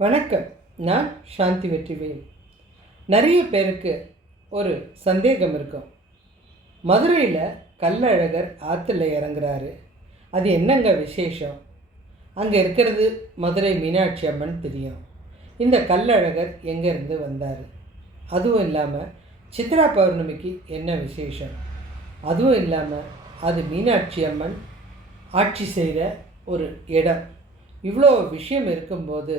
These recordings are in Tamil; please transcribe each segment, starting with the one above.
வணக்கம். நான் சாந்தி வெற்றிவேல். நிறைய பேருக்கு ஒரு சந்தேகம் இருக்கும். மதுரையில் கள்ளழகர் ஆற்றுல இறங்குறாரு, அது என்னங்க விசேஷம்? அங்கே இருக்கிறது மதுரை மீனாட்சி அம்மன் தெரியும். இந்த கள்ளழகர் எங்கேருந்து வந்தார்? அதுவும் இல்லாமல் சித்ரா பௌர்ணமிக்கு என்ன விசேஷம்? அதுவும் இல்லாமல் அது மீனாட்சி அம்மன் ஆட்சி செய்கிற ஒரு இடம். இவ்வளோ விஷயம் இருக்கும்போது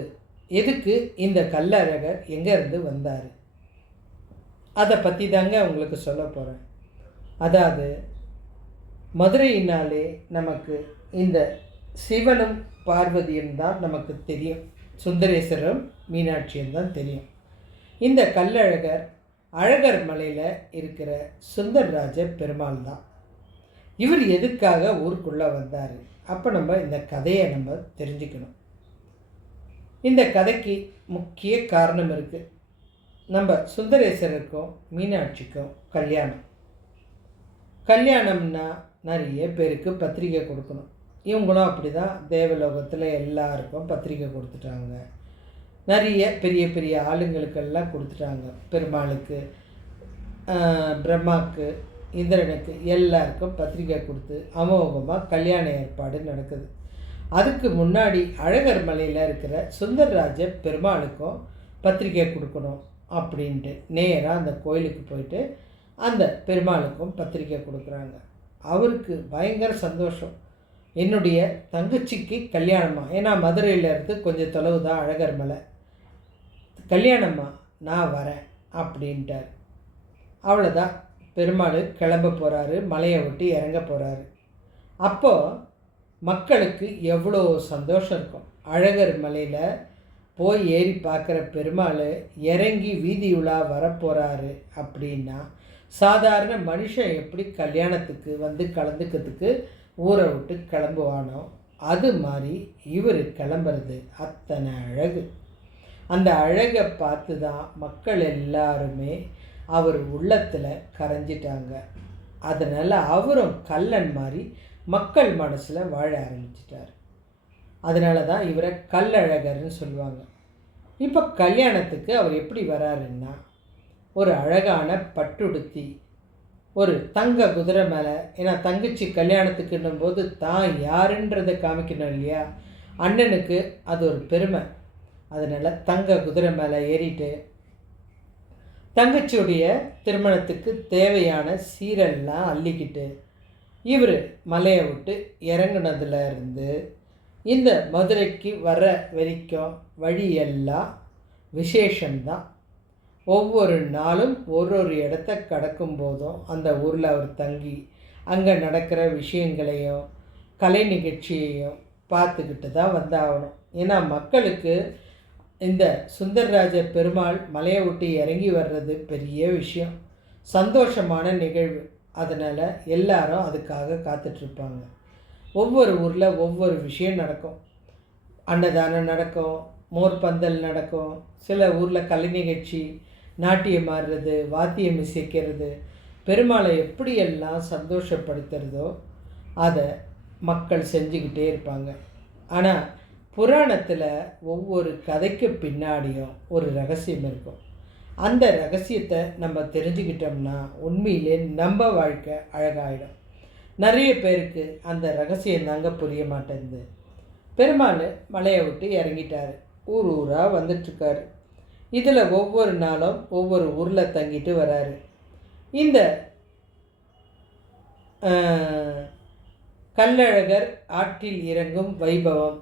எதுக்கு இந்த கள்ளழகர் எங்கேருந்து வந்தார்? அதை பற்றி தாங்க உங்களுக்கு சொல்ல போகிறேன். அதாவது மதுரையினாலே நமக்கு இந்த சிவனும் பார்வதியும் தான் நமக்கு தெரியும், சுந்தரேஸ்வரம் மீனாட்சியும் தான் தெரியும். இந்த கள்ளழகர் அழகர் மலையில் இருக்கிற சுந்தரராஜ பெருமாள் தான். இவர் எதுக்காக ஊருக்குள்ளே வந்தார்? அப்போ நம்ம இந்த கதையை நம்ம தெரிஞ்சுக்கணும். இந்த கதைக்கு முக்கிய காரணம் இருக்குது. நம்ம சுந்தரேஸ்வரருக்கும் மீனாட்சிக்கும் கல்யாணம்னா நிறைய பேருக்கு பத்திரிக்கை கொடுக்கணும். இவங்களும் அப்படி தான் தேவலோகத்தில் எல்லாருக்கும் பத்திரிக்கை கொடுத்துட்டாங்க. நிறைய பெரிய பெரிய ஆளுங்களுக்கெல்லாம் கொடுத்துட்டாங்க. பெருமாளுக்கு, பிரம்மாவுக்கு, இந்திரனுக்கு எல்லாருக்கும் பத்திரிக்கை கொடுத்து அமோகமாக கல்யாண ஏற்பாடு நடக்குது. அதுக்கு முன்னாடி அழகர் மலையில் இருக்கிற சுந்தரராஜ பெருமாளுக்கும் பத்திரிக்கை கொடுக்கணும் அப்படின்ட்டு நேராக அந்த கோயிலுக்கு போயிட்டு அந்த பெருமாளுக்கும் பத்திரிக்கை கொடுக்குறாங்க. அவருக்கு பயங்கர சந்தோஷம். என்னுடைய தங்கச்சிக்கு கல்யாணமா, ஏன்னா மதுரையிலேருந்து கொஞ்சம் தொலைவு தான் அழகர் மலை, கல்யாணமா நான் வரேன் அப்படின்ட்டார். அவ்வளோதான், பெருமாள் கிளம்ப போகிறாரு, மலையை விட்டு இறங்க போகிறாரு. அப்போது மக்களுக்கு எவ்வளோ சந்தோஷம் இருக்கும். அழகர் மலையில் போய் ஏறி பார்க்குற பெருமாள் இறங்கி வீதி உலா வரப்போகிறாரு அப்படின்னா சாதாரண மனுஷன் எப்படி கல்யாணத்துக்கு வந்து கலந்துக்கிறதுக்கு ஊரை விட்டு கிளம்புவானோ அது மாதிரி இவர் கிளம்புறது அத்தனை அழகு. அந்த அழகை பார்த்து தான் மக்கள் எல்லாருமே அவர் உள்ளத்தில் கரைஞ்சிட்டாங்க. அதனால் அவரும் கல்லன் மாதிரி மக்கள் மனசில் வாழ ஆரம்பிச்சிட்டார். அதனால தான் இவரை கல்லழகர்னு சொல்லுவாங்க. இப்போ கல்யாணத்துக்கு அவர் எப்படி வராருன்னா, ஒரு அழகான பட்டுடுத்தி, ஒரு தங்க குதிரை மேலே, ஏன்னா தங்கச்சி கல்யாணத்துக்குன்னும் போது தான் யாருன்றதை காமிக்கணும் இல்லையா, அண்ணனுக்கு அது ஒரு பெருமை. அதனால் தங்க குதிரை மேலே ஏறிட்டு தங்கச்சியுடைய திருமணத்துக்கு தேவையான சீரெல்லாம் அள்ளிக்கிட்டு இவர் மலையை விட்டு இறங்குனதுலேருந்து இந்த மதுரைக்கு வர வரைக்கும் வழியெல்லாம் விசேஷம்தான். ஒவ்வொரு நாளும் ஒரு இடத்த கடக்கும் போதும் அந்த ஊரில் அவர் தங்கி அங்கே நடக்கிற விஷயங்களையும் கலை நிகழ்ச்சியையும் பார்த்துக்கிட்டு தான் வந்தாகணும். ஏன்னா மக்களுக்கு இந்த சுந்தரராஜ பெருமாள் மலையை விட்டு இறங்கி வர்றது பெரிய விஷயம், சந்தோஷமான நிகழ்வு. அதனால் எல்லாரும் அதுக்காக காத்துட்ருப்பாங்க. ஒவ்வொரு ஊரில் ஒவ்வொரு விஷயம் நடக்கும். அன்னதானம் நடக்கும், மோர்பந்தல் நடக்கும், சில ஊரில் கலை நிகழ்ச்சி, நாட்டியம் ஆடுறது, வாத்தியம் இசைக்கிறது, பெருமாளை எப்படியெல்லாம் சந்தோஷப்படுத்துறதோ அதை மக்கள் செஞ்சுக்கிட்டே இருப்பாங்க. ஆனால் புராணத்தில் ஒவ்வொரு கதைக்கு பின்னாடியும் ஒரு ரகசியம் இருக்கும். அந்த ரகசியத்தை நம்ம தெரிஞ்சுக்கிட்டோம்னா உண்மையிலே நம்ம வாழ்க்கை அழகாயிடும். நிறைய பேருக்கு அந்த ரகசியம் தாங்க புரிய மாட்டேங்குது. பெருமாள் மலையை விட்டு இறங்கிட்டார், ஊர் ஊராக வந்துட்டுருக்காரு. இதில் ஒவ்வொரு நாளும் ஒவ்வொரு ஊரில் தங்கிட்டு வராரு. இந்த கள்ளழகர் ஆற்றில் இறங்கும் வைபவம்,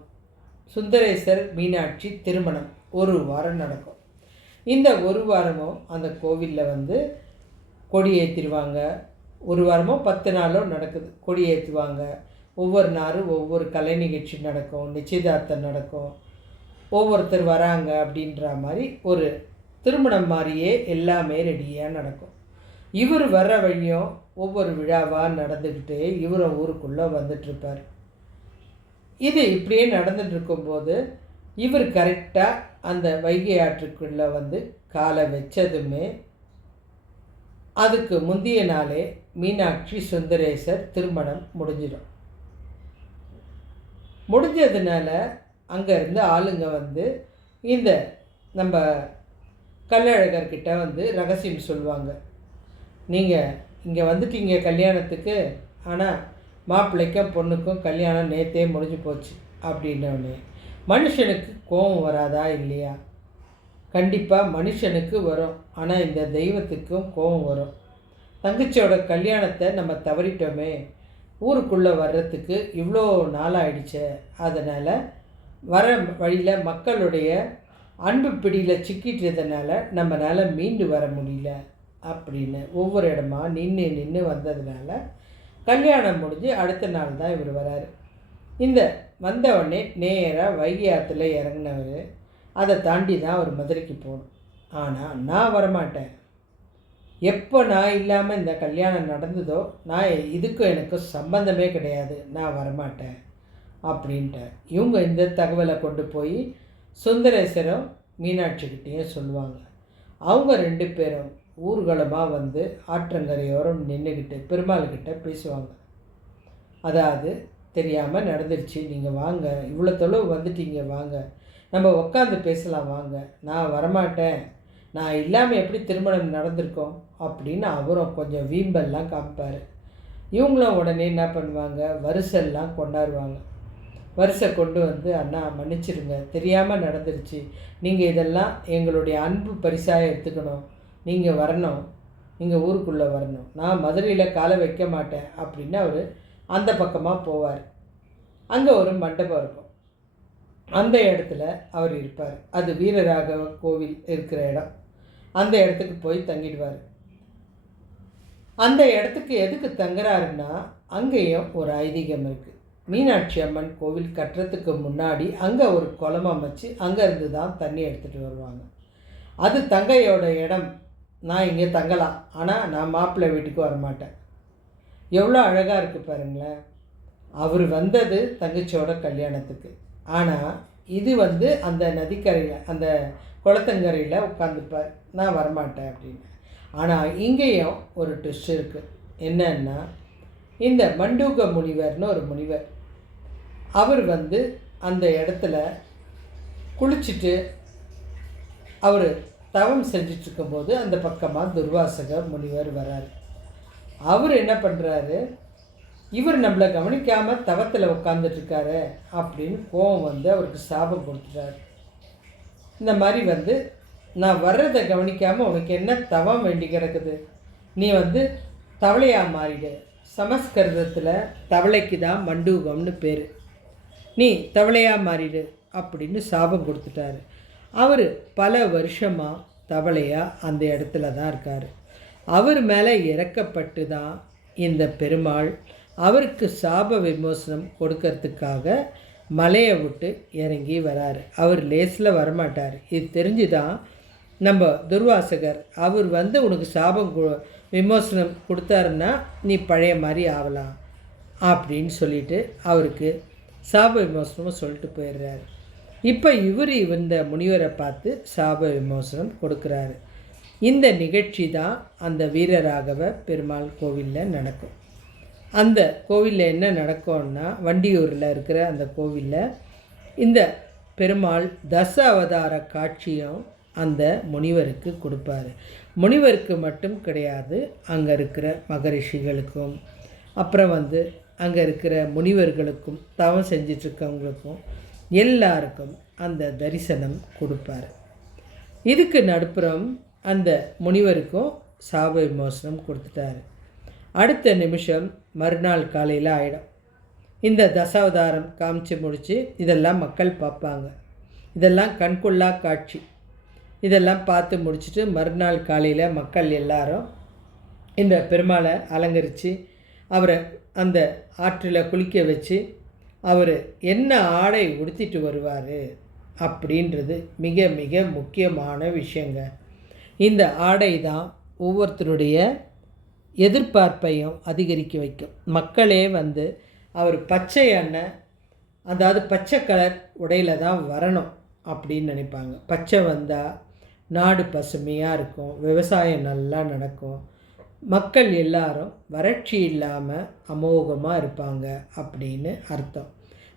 சுந்தரேசர் மீனாட்சி திருமணம் ஒரு வாரம் நடக்கும். இந்த ஒரு வாரமும் அந்த கோவிலில் வந்து கொடி ஏற்றிடுவாங்க. ஒரு வாரமோ 10 நாளோ நடக்குது. கொடி ஏற்றுவாங்க. ஒவ்வொரு நாளும் ஒவ்வொரு கலை நிகழ்ச்சி நடக்கும், நிச்சயதார்த்தம் நடக்கும், ஒவ்வொருத்தர் வராங்க அப்படின்ற மாதிரி ஒரு திருமணம் மாதிரியே எல்லாமே ரெடியாக நடக்கும். இவர் வர்ற வழியும் ஒவ்வொரு விழாவாக நடந்துக்கிட்டு இவரும் ஊருக்குள்ளே வந்துட்டுருப்பார். இது இப்படியே நடந்துட்டுருக்கும்போது இவர் கரெக்டாக அந்த வைகை ஆற்றுக்குள்ளே வந்து காலை வச்சதுமே அதுக்கு முந்தைய நாளே மீனாட்சி சுந்தரேசர் திருமணம் முடிஞ்சிடும். முடிஞ்சதுனால அங்கேருந்து ஆளுங்க வந்து இந்த நம்ம கள்ளழகர்கிட்ட வந்து ரகசியம் சொல்லுவாங்க. நீங்கள் இங்கே வந்துட்டீங்க கல்யாணத்துக்கு, ஆனால் மாப்பிள்ளைக்கும் பொண்ணுக்கும் கல்யாணம் நேற்றே முடிஞ்சு போச்சு அப்படின்னோடனே மனுஷனுக்கு கோபம் வராதா இல்லையா? கண்டிப்பாக மனுஷனுக்கு வரும். ஆனால் இந்த தெய்வத்துக்கும் கோபம் வரும். தங்கச்சியோட கல்யாணத்தை நம்ம தவறிட்டோமே, ஊருக்குள்ளே வர்றதுக்கு இவ்வளோ நாளாகிடுச்சே, அதனால் வர வழியில் மக்களுடைய அன்பு பிடியில் சிக்கிட்டதுனால நம்மளால் மீண்டு வர முடியல அப்படின்னு ஒவ்வொரு இடமா நின்று நின்று வந்ததுனால கல்யாணம் முடிஞ்சு அடுத்த நாள் தான் இவர் வராரு. இந்த வந்தவொடனே நேராக வைகை ஆற்றுல இறங்கினவர். அதை தாண்டி தான் அவர் மதுரைக்கு போகணும். ஆனால் நான் வரமாட்டேன். எப்போ நான் இல்லாமல் இந்த கல்யாணம் நடந்ததோ நான் இதுக்கும் எனக்கும் சம்பந்தமே கிடையாது, நான் வரமாட்டேன் அப்படின்ட்டார். இவங்க இந்த தகவலை கொண்டு போய் சுந்தரேஸ்வரம் மீனாட்சிக்கிட்டேயும் சொல்லுவாங்க. அவங்க 2 பேரும் ஊர்வலமாக வந்து ஆற்றங்கரையோரம் நின்றுக்கிட்டு பெருமாள்கிட்ட பேசுவாங்க. அதாவது தெரியாமல் நடந்துருச்சு, நீங்கள் வாங்க, இவ்வளோ தொலைவு வந்துட்டீங்க, வாங்க நம்ம உட்காந்து பேசலாம், வாங்க, நான் வரமாட்டேன், நான் இல்லாமல் எப்படி திருமணம் நடந்திருக்கோம் அப்படின்னு அவரும் கொஞ்சம் வீம்பெல்லாம் காமிப்பார். இவங்களும் உடனே என்ன பண்ணுவாங்க, வரிசெல்லாம் கொண்டாடுவாங்க. வரிசை கொண்டு வந்து, அண்ணா மன்னிச்சிருங்க, தெரியாமல் நடந்துருச்சு, நீங்கள் இதெல்லாம் எங்களுடைய அன்பு பரிசாக எடுத்துக்கணும், நீங்கள் வரணும், நீங்கள் ஊருக்குள்ளே வரணும், நான் மதுரையில் காலை வைக்க மாட்டேன் அப்படின்னு அவர் அந்த பக்கமாக போவார். அங்கே ஒரு மண்டபம் இருக்கும். அந்த இடத்துல அவர் இருப்பார். அது வீரராகவ கோவில் இருக்கிற இடம். அந்த இடத்துக்கு போய் தங்கிடுவார். அந்த இடத்துக்கு எதுக்கு தங்குறாருன்னா, அங்கேயும் ஒரு ஐதீகம் இருக்குது. மீனாட்சி அம்மன் கோவில் கட்டுறதுக்கு முன்னாடி அங்கே ஒரு குளம் அமைச்சு அங்கேருந்து தான் தண்ணி எடுத்துகிட்டு வருவாங்க. அது தங்கையோட இடம். நான் இங்கே தங்கலாம், ஆனால் நான் மாப்பிள்ளை வீட்டுக்கு வரமாட்டேன். எவ்வளோ அழகாக இருக்குது பாருங்களேன். அவர் வந்தது தங்கச்சியோட கல்யாணத்துக்கு, ஆனால் இது வந்து அந்த நதிக்கரையில் அந்த குளத்தங்கரையில் உட்காந்துப்பார், நான் வரமாட்டேன் அப்படின்னு. ஆனால் இங்கேயும் ஒரு ட்விஸ்ட் இருக்குது. என்னன்னா, இந்த மண்டூக முனிவர்னு ஒரு முனிவர், அவர் வந்து அந்த இடத்துல குளிச்சுட்டு அவர் தவம் செஞ்சிட்ருக்கும்போது அந்த பக்கமாக துர்வாசக முனிவர் வரார். அவர் என்ன பண்ணுறாரு, இவர் நம்மளை கவனிக்காமல் தவத்தில் உட்காந்துட்ருக்காரு அப்படின்னு கோபம் வந்து அவருக்கு சாபம் கொடுத்துட்டார். இந்த மாதிரி வந்து, நான் வர்றதை கவனிக்காமல் உனக்கு என்ன தவம் வேண்டி கிடக்குது, நீ வந்து தவளையாக மாறிடு. சமஸ்கிருதத்தில் தவளைக்கு தான் மண்டூகம்னு பேர். நீ தவளையாக மாறிடு அப்படின்னு சாபம் கொடுத்துட்டாரு. அவர் பல வருஷமாக தவளையாக அந்த இடத்துல தான் இருக்கார். அவர் மேலே இறக்கப்பட்டு தான் இந்த பெருமாள் அவருக்கு சாப விமோசனம் கொடுக்கறதுக்காக மலையை விட்டு இறங்கி வராரு. அவர் லேஸில் வரமாட்டார். இது தெரிஞ்சு தான் நம்ம துர்வாசகர் அவர் வந்து உனக்கு சாபம் விமோசனம் கொடுத்தாருன்னா நீ பழைய மாதிரி ஆகலாம் அப்படின்னு சொல்லிட்டு அவருக்கு சாப விமோசனமும் சொல்லிட்டு போயிடுறாரு. இப்போ இவர் இந்த முனிவரை பார்த்து சாப விமோசனம் கொடுக்குறாரு. இந்த நிகழ்ச்சி தான் அந்த வீரராகவ பெருமாள் கோவிலில் நடக்கும். அந்த கோவிலில் என்ன நடக்கும்னா, வண்டியூரில் இருக்கிற அந்த கோவிலில் இந்த பெருமாள் தச அவதார காட்சியும் அந்த முனிவருக்கு கொடுப்பார். முனிவருக்கு மட்டும் கிடையாது, அங்கே இருக்கிற மகரிஷிகளுக்கும் அப்புறம் வந்து அங்கே இருக்கிற முனிவர்களுக்கும் தவம் செஞ்சிட்ருக்கவங்களுக்கும் எல்லாருக்கும் அந்த தரிசனம் கொடுப்பார். இதுக்கு நடுப்புறம் அந்த முனிவருக்கும் சாப விமோசனம் கொடுத்துட்டாரு. அடுத்த நிமிஷம் மறுநாள் காலையில் ஆகிடும். இந்த தசாவதாரம் காமிச்சு முடித்து இதெல்லாம் மக்கள் பார்ப்பாங்க. இதெல்லாம் கண்கொள்ளா காட்சி. இதெல்லாம் பார்த்து முடிச்சுட்டு மறுநாள் காலையில் மக்கள் எல்லாரும் இந்த பெருமாளை அலங்கரித்து அவரை அந்த ஆற்றில் குளிக்க வச்சு அவர் என்ன ஆடை உடுத்திட்டு வருவார் அப்படின்றது மிக மிக முக்கியமான விஷயங்க. இந்த ஆடை தான் ஒவ்வொருத்தருடைய எதிர்பார்ப்பையும் அதிகரிக்க வைக்கும். மக்களே வந்து அவர் பச்சை எண்ணெய், அதாவது பச்சை கலர் உடையில் தான் வரணும் அப்படின்னு நினைப்பாங்க. பச்சை வந்தால் நாடு பசுமையாக இருக்கும், விவசாயம் நல்லா நடக்கும், மக்கள் எல்லாரும் வறட்சி இல்லாமல் அமோகமாக இருப்பாங்க அப்படின்னு அர்த்தம்.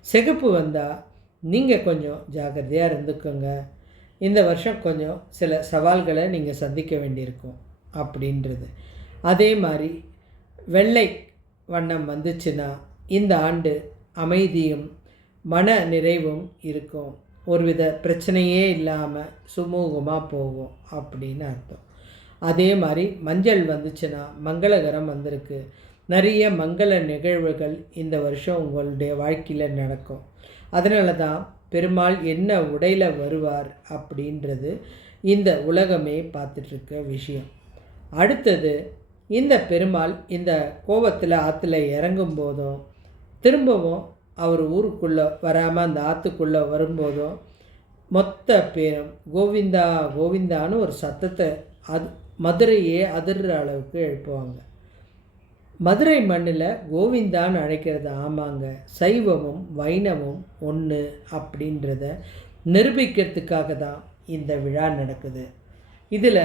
சிகப்பு வந்தால் நீங்கள் கொஞ்சம் ஜாக்கிரதையாக இருந்துக்கோங்க, இந்த வருஷம் கொஞ்சம் சில சவால்களை நீங்கள் சந்திக்க வேண்டியிருக்கும் அப்படின்றது. அதே மாதிரி வெள்ளை வண்ணம் வந்துச்சுன்னா இந்த ஆண்டு அமைதியும் மன நிறைவும் இருக்கும். ஒருவித பிரச்சனையே இல்லாமல் சுமூகமாக போகும் அப்படின்னு அர்த்தம். அதே மாதிரி மஞ்சள் வந்துச்சுன்னா மங்களகரம் வந்திருக்கு. நிறைய மங்கள நிகழ்வுகள் இந்த வருஷம் உங்களுடைய வாழ்க்கையில் நடக்கும். அதனால தான் பெருமாள் என்ன உடையில் வருவார் அப்படின்றது இந்த உலகமே பார்த்துட்ருக்க விஷயம். அடுத்தது, இந்த பெருமாள் இந்த கோபத்தில் ஆற்றுல இறங்கும் போதும் திரும்பவும் அவர் ஊருக்குள்ளே வராமல் அந்த ஆற்றுக்குள்ளே வரும்போதும் மொத்த பேரும் கோவிந்தா கோவிந்தான்னு ஒரு சத்தத்தை மதுரையே அதிர்ற அளவுக்கு எழுப்புவாங்க. மதுரை மண்ணில் கோவிந்தான்னு அழைக்கிறது ஆமாங்க, சைவமும் வைணவமும் ஒன்று அப்படின்றத நிரூபிக்கிறதுக்காக தான் இந்த விழா நடக்குது. இதில்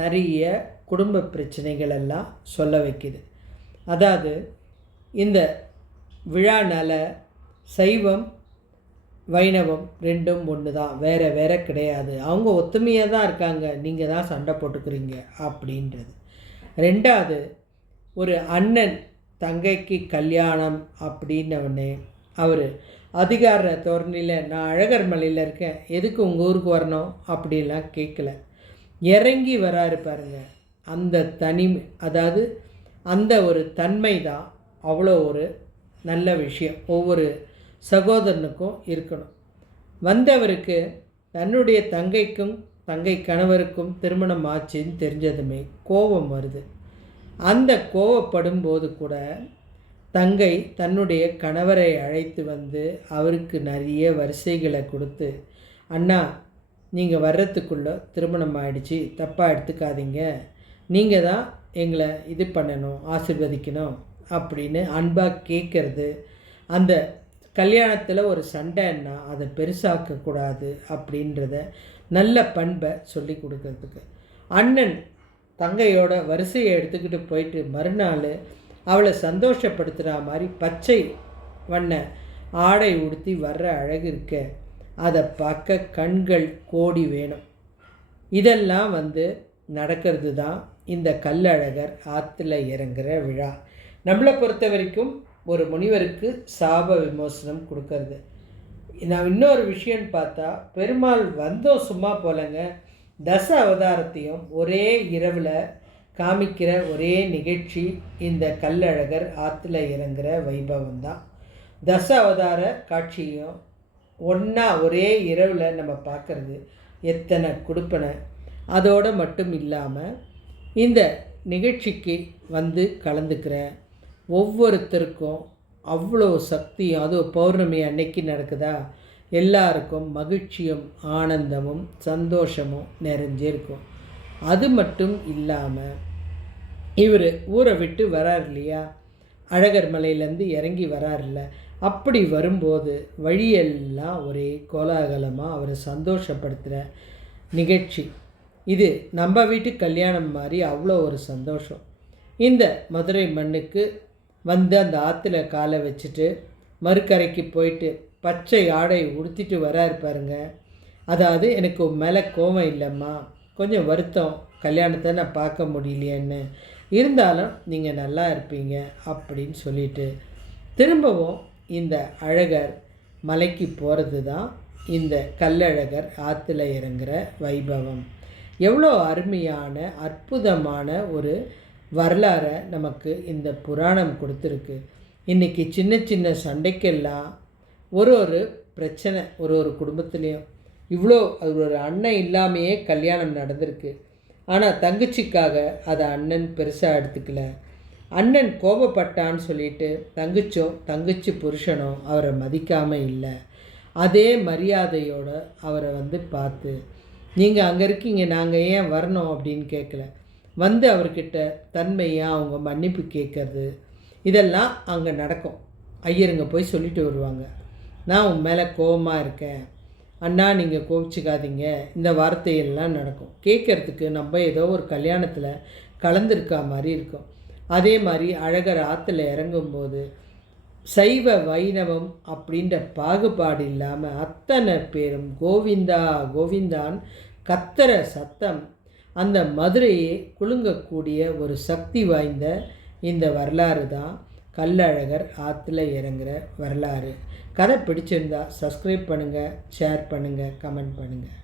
நிறைய குடும்ப பிரச்சனைகள் எல்லாம் சொல்ல வைக்குது. அதாவது இந்த விழானால் சைவம் வைணவம் ரெண்டும் ஒன்று தான், வேறு வேறு கிடையாது. அவங்க ஒத்துமையாக தான் இருக்காங்க, நீங்கள் தான் சண்டை போட்டுக்கிறீங்க அப்படின்றது. ரெண்டாவது, ஒரு அண்ணன் தங்கைக்கு கல்யாணம் அப்படின்னவுடனே அவர் அதிகார தோரணையில் நான் அழகர் மலையில் இருக்கேன், எதுக்கு உங்கள் ஊருக்கு வரணும் அப்படின்லாம் கேட்கல. இறங்கி வராரு பாருங்க, அந்த தனிமை, அதாவது அந்த ஒரு தன்மை தான் அவ்வளோ ஒரு நல்ல விஷயம் ஒவ்வொரு சகோதரனுக்கும் இருக்கணும். வந்தவருக்கு தன்னுடைய தங்கைக்கும் தங்கை கணவருக்கும் திருமணம் ஆச்சுன்னு தெரிஞ்சதுமே கோபம் வருது. அந்த கோபப்படும் போது கூட தங்கை தன்னுடைய கணவரை அழைத்து வந்து அவருக்கு நிறைய வரிசைகளை கொடுத்து, அண்ணா நீங்கள் வர்றதுக்குள்ளே திருமணம் ஆயிடுச்சு, தப்பாக எடுத்துக்காதீங்க, நீங்கள் தான் எங்களை இது பண்ணணும், ஆசீர்வதிக்கணும் அப்படின்னு அன்பாக கேட்குறது. அந்த கல்யாணத்தில் ஒரு சண்டைன்னா அதை பெருசாக்கக்கூடாது அப்படின்றத நல்ல பண்பை சொல்லி கொடுக்கறதுக்கு. அண்ணன் தங்கையோட வரிசையை எடுத்துக்கிட்டு போயிட்டு மறுநாள் அவளை சந்தோஷப்படுத்துகிற மாதிரி பச்சை வண்ண ஆடை உடுத்தி வர்ற அழகு இருக்க, அதை பார்க்க கண்கள் கோடி வேணும். இதெல்லாம் நடக்கிறது தான் இந்த கல்லழகர் ஆற்றுல இறங்குற விழா. நம்மளை பொறுத்த வரைக்கும் ஒரு முனிவருக்கு சாப விமோசனம் கொடுக்கறது. நான் இன்னொரு விஷயம்னு பார்த்தா, பெருமாள் வந்தோம் சும்மா போலங்க, தச அவதாரத்தையும் ஒரே இரவில் காமிக்கிற ஒரே நிகழ்ச்சி இந்த கல்லழகர் ஆற்றுல இறங்குற வைபவம் தான். தச அவதார காட்சியும் ஒன்றா ஒரே இரவில் நம்ம பார்க்குறது எத்தனை கொடுப்பனை. அதோடு மட்டும் இல்லாமல் இந்த நிகழ்ச்சிக்கு கலந்துக்கிற ஒவ்வொருத்தருக்கும் அவ்வளோ சக்தியும், அதுவும் பௌர்ணமி அன்னைக்கு நடக்குதா, எல்லாருக்கும் மகிழ்ச்சியும் ஆனந்தமும் சந்தோஷமும் நிறைஞ்சிருக்கும். அது மட்டும் இல்லாமல் இவர் ஊரை விட்டு வரார் இல்லையா, அழகர் மலையிலேருந்து இறங்கி வரார்ல, அப்படி வரும்போது வழியெல்லாம் ஒரே கோலாகலமாக அவரை சந்தோஷப்படுத்துகிற நிகழ்ச்சி இது. நம்ம வீட்டு கல்யாணம் மாதிரி அவ்வளோ ஒரு சந்தோஷம். இந்த மதுரை மண்ணுக்கு அந்த ஆற்றுல காலை வச்சுட்டு மறுக்கரைக்கு போயிட்டு பச்சை ஆடை உடுத்திட்டு வராரு பாருங்க. அதாவது எனக்கு மேலே கோபம் இல்லைம்மா, கொஞ்சம் வருத்தம், கல்யாணத்தை நான் பார்க்க முடியலையேன்னு, இருந்தாலும் நீங்கள் நல்லா இருப்பீங்க அப்படின்னு சொல்லிட்டு திரும்பவும் இந்த அழகர் மலைக்கு போகிறது தான் இந்த கல்லழகர் ஆற்றுல இறங்குற வைபவம். எவ்வளோ அருமையான அற்புதமான ஒரு வரலாறை நமக்கு இந்த புராணம் கொடுத்துருக்கு. இன்றைக்கி சின்ன சின்ன சண்டைக்கெல்லாம் ஒரு பிரச்சனை ஒரு குடும்பத்துலேயும் இவ்வளோ அது ஒரு அண்ணன் இல்லாமையே கல்யாணம் நடந்திருக்கு. ஆனால் தங்கச்சிக்காக அதை அண்ணன் பெருசாக எடுத்துக்கல. அண்ணன் கோபப்பட்டான்னு சொல்லிட்டு தங்கச்சி புருஷனும் அவரை மதிக்காமல் இல்லை. அதே மரியாதையோடு அவரை பார்த்து, நீங்கள் அங்கே இருக்கீங்க, நாங்கள் ஏன் வரணும் அப்படின்னு கேட்கல. அவர்கிட்ட தன்மையாக அவங்க மன்னிப்பு கேட்கறது, இதெல்லாம் அங்கே நடக்கும். ஐயருங்க போய் சொல்லிட்டு வருவாங்க, நான் உன் மேலே கோபமாக இருக்கேன் அண்ணா, நீங்கள் கோபிச்சிக்காதீங்க, இந்த வார்த்தையெல்லாம் நடக்கும். கேட்குறதுக்கு நம்ம ஏதோ ஒரு கல்யாணத்தில் கலந்துருக்கா மாதிரி இருக்கும். அதே மாதிரி அழகர் ஆற்றுல இறங்கும்போது சைவ வைணவம் அப்படின்ற பாகுபாடு இல்லாமல் அத்தனை பேரும் கோவிந்தா கோவிந்தான் கத்தர சத்தம் அந்த மதுரையை குலுங்கக்கூடிய ஒரு சக்தி வாய்ந்த இந்த வரலாறு தான் கள்ளழகர் ஆற்றுல இறங்குற வரலாறு. கதை பிடிச்சிருந்தா சப்ஸ்கிரைப் பண்ணுங்கள், ஷேர் பண்ணுங்கள், கமெண்ட் பண்ணுங்கள்.